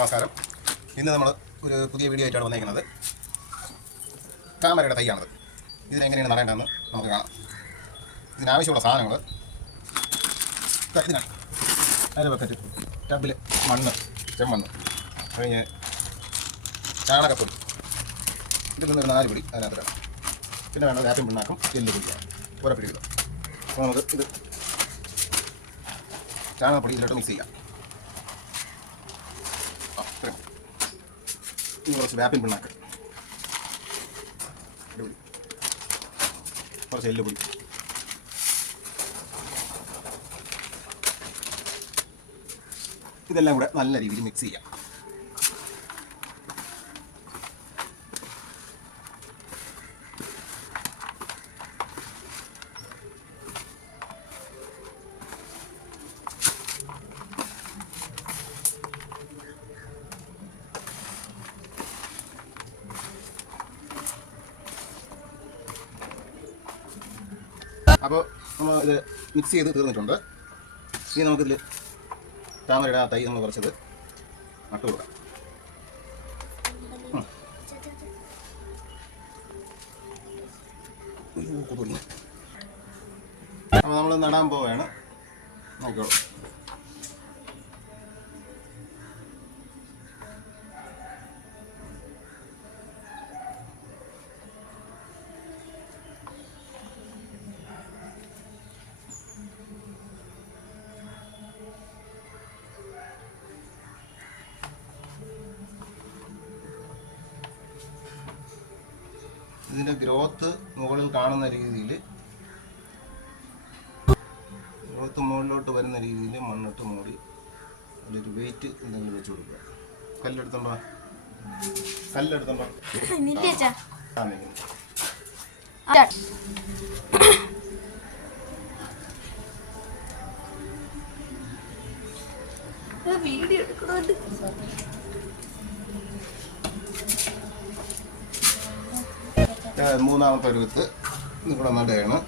നമസ്കാരം. ഇന്ന് നമ്മൾ ഒരു പുതിയ വീഡിയോ ആയിട്ടാണ് വന്നിരിക്കുന്നത്. താമരയുടെ തൈയാണത്. ഇതിനെങ്ങനെയാണ് നടേണ്ടതെന്ന് നമുക്ക് കാണാം. ഇതിനാവശ്യമുള്ള സാധനങ്ങൾ ഇതിനാണ്. അര ബക്കറ്റ് ടബിൽ മണ്ണ്, ചെമ്മണ്ണ്, കഴിഞ്ഞ് ചാണകപ്പൊടി, ഇതിൽ നിന്നൊരു 4 പൊടി അതിനകത്ത് വേണം. പിന്നെ വേണം ലാപ്പിൻ പിണ്ണാക്കും എല്ല് പൊടിയാണ് ഉറപ്പിടി കിട്ടും. അപ്പോൾ നമുക്ക് ഇത് ചാണകപ്പൊടി ഇതിലോട്ട് മിക്സ് ചെയ്യാം. കുറച്ച് വേപ്പിൻ പിണ്ണാക്ക്, കുറച്ച് എല്ലുപൊടി, ഇതെല്ലാം കൂടെ നല്ല രീതിയിൽ മിക്സ് ചെയ്യാം. അപ്പോൾ നമ്മൾ ഇത് മിക്സ് ചെയ്ത് തീർന്നിട്ടുണ്ട്. ഇനി നമുക്കിതിൽ താമരയുടെ തൈ നമ്മൾ കുറച്ചത് നട്ടു കൊടുക്കാം. അപ്പോൾ നമ്മൾ നടാൻ പോവുകയാണ്. നോക്കിക്കോളൂ. ഇതിൻ്റെ ഗ്രോത്ത് മുകളിൽ കാണുന്ന രീതിയിൽ, ഗ്രോത്ത് മുകളിലോട്ട് വരുന്ന രീതിയിൽ മണ്ണിട്ട് മൂടി അതിലൊരു വെയിറ്റ് എന്തെങ്കിലും വെച്ച് കൊടുക്കുക. കല്ലെടുത്തോണ്ടോ വീഡിയോ എടുക്കണോണ്ട് മൂന്നാമത്തെ ഒരു വിത്ത് ഇവിടെ നടുകയാണ്.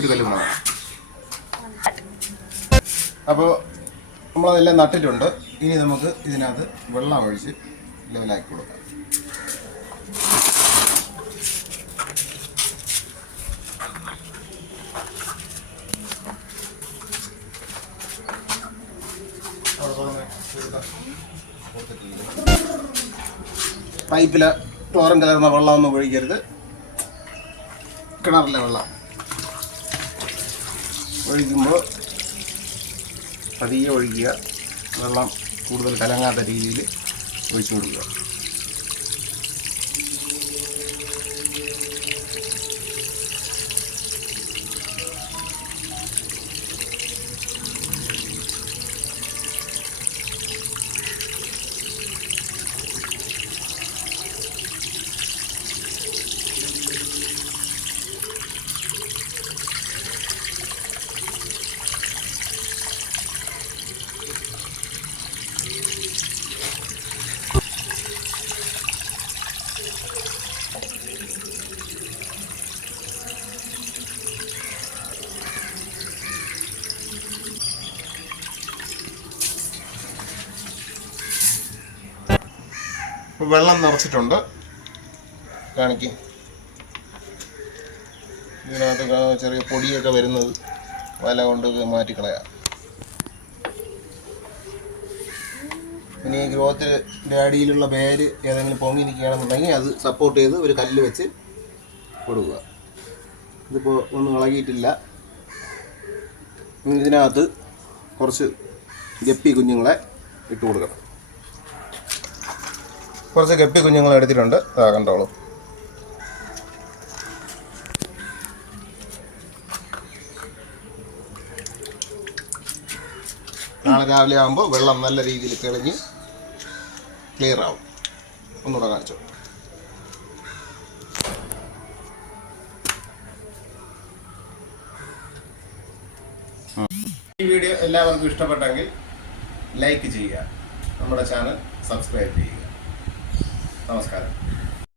ഒരു കല്ല് വേണം. അപ്പോൾ നമ്മളതെല്ലാം നട്ടിട്ടുണ്ട്. ഇനി നമുക്ക് ഇതിനകത്ത് വെള്ളം ഒഴിച്ച് ലെവലാക്കി കൊടുക്കാം. പൈപ്പിൽ ക്ലോറിൻ കലർന്ന വെള്ളമൊന്നും ഒഴിക്കരുത്. കിണറിലെ വെള്ളം ഒഴിക്കുമ്പോൾ പതിയെ ഒഴിക്കുക. വെള്ളം കൂടുതൽ കലങ്ങാത്ത രീതിയിൽ ഒഴിച്ചു കൊടുക്കുക. വെള്ളം നിറച്ചിട്ടുണ്ട്. കാണിക്കും. ഇതിനകത്ത് ചെറിയ പൊടിയൊക്കെ വരുന്നത് വല കൊണ്ട് മാറ്റിക്കളയാം. ഇനി ഈ ഗ്രോത്തിൻ്റെ അടിയിലുള്ള വേര് ഏതെങ്കിലും പൊങ്ങി നിൽക്കുകയാണെന്നുണ്ടെങ്കിൽ അത് സപ്പോർട്ട് ചെയ്ത് ഒരു കല്ല് വെച്ച് കൊടുക്കുക. ഇതിപ്പോൾ ഒന്നും ഇളകിയിട്ടില്ല. ഇതിനകത്ത് കുറച്ച് ഗപ്പി കുഞ്ഞുങ്ങളെ ഇട്ട് കൊടുക്കണം. കുറച്ച് ഗപ്പി കുഞ്ഞുങ്ങളെ എടുത്തിട്ടുണ്ട്. കണ്ടോളൂ. നാളെ രാവിലെ ആകുമ്പോൾ വെള്ളം നല്ല രീതിയിൽ തെളിഞ്ഞ് ക്ലിയർ ആവും. ഒന്നുകൂടെ കാണിച്ചു. ഈ വീഡിയോ എല്ലാവർക്കും ഇഷ്ടപ്പെട്ടെങ്കിൽ ലൈക്ക് ചെയ്യുക, നമ്മുടെ ചാനൽ സബ്സ്ക്രൈബ് ചെയ്യുക. നമസ്കാരം.